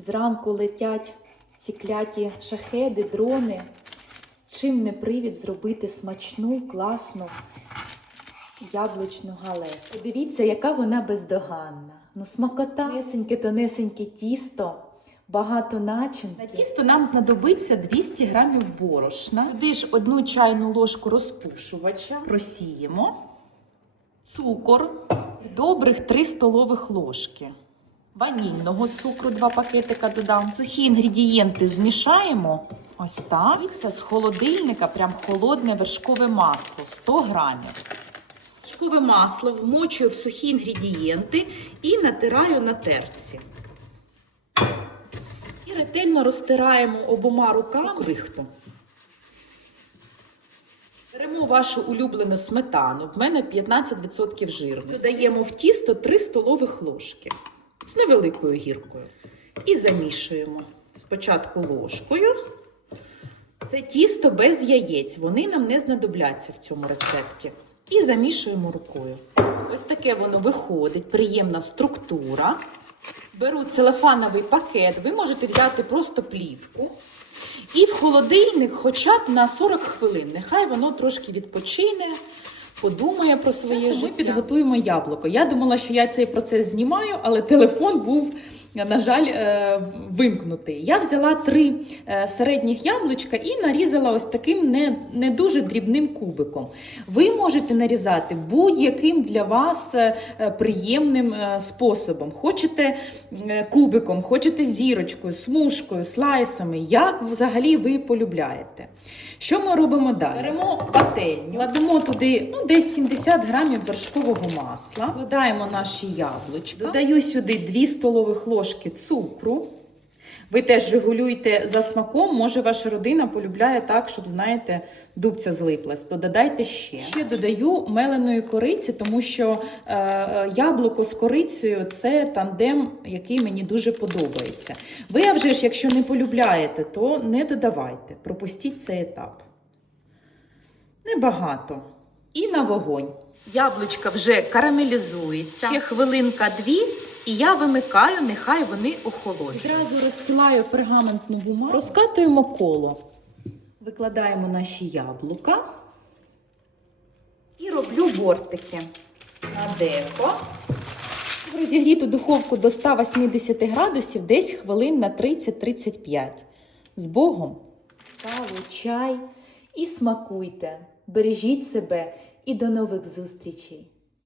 Зранку летять ці кляті шахеди, дрони. Чим не привід зробити смачну, класну яблучну галету. Подивіться, яка вона бездоганна. Ну, смакота, тонесеньке, тонесеньке тісто, багато начин. На тісто нам знадобиться 200 грамів борошна. Сюди ж одну чайну ложку розпушувача просіємо, цукор, добрих 3 столових ложки. Ванільного цукру 2 пакетика додам. Сухі інгредієнти змішаємо. Ось так. І це з холодильника прям холодне вершкове масло 100 грамів. Вершкове масло вмочую в сухі інгредієнти і натираю на терці. І ретельно розтираємо обома руками крихту. Беремо вашу улюблену сметану. В мене 15% жирності. Додаємо в тісто 3 столових ложки з невеликою гіркою. І замішуємо спочатку ложкою. Це тісто без яєць. Вони нам не знадобляться в цьому рецепті. І замішуємо рукою. Ось таке воно виходить, приємна структура. Беру целефановий пакет, ви можете взяти просто плівку. І в холодильник хоча б на 40 хвилин. Нехай воно трошки відпочине, подумає про своє Часом життя. ми підготуємо яблуко. Я думала, що я цей процес знімаю, але телефон був, на жаль, е, вимкнутий. Я взяла три е, середніх яблучка і нарізала ось таким не, не дуже дрібним кубиком. Ви можете нарізати будь-яким для вас е, приємним способом. Хочете кубиком, хочете зірочкою, смужкою, слайсами, як взагалі ви полюбляєте. Що ми робимо далі? Беремо пательню, кладемо туди ну, десь 70 грамів вершкового масла, вкладаємо наші яблучка, додаю сюди 2 столових ложки цукру. Ви теж регулюйте за смаком, може ваша родина полюбляє так, щоб, знаєте, дубця злиплась, то додайте ще. Ще додаю меленої кориці, тому що е, яблуко з корицею це тандем, який мені дуже подобається. Ви, а вже ж, якщо не полюбляєте, то не додавайте, пропустіть цей етап. Небагато. І на вогонь. Яблучка вже карамелізуються. Ще хвилинка-дві, і я вимикаю, нехай вони охолоджують. Одразу розстилаю пергаментну бумагу, розкатуємо коло. Викладаємо наші яблука. І роблю бортики. на деко. Розігріту духовку до 180 градусів десь хвилин на 30-35. З Богом! Каву, чай і смакуйте. Бережіть себе і до нових зустрічей!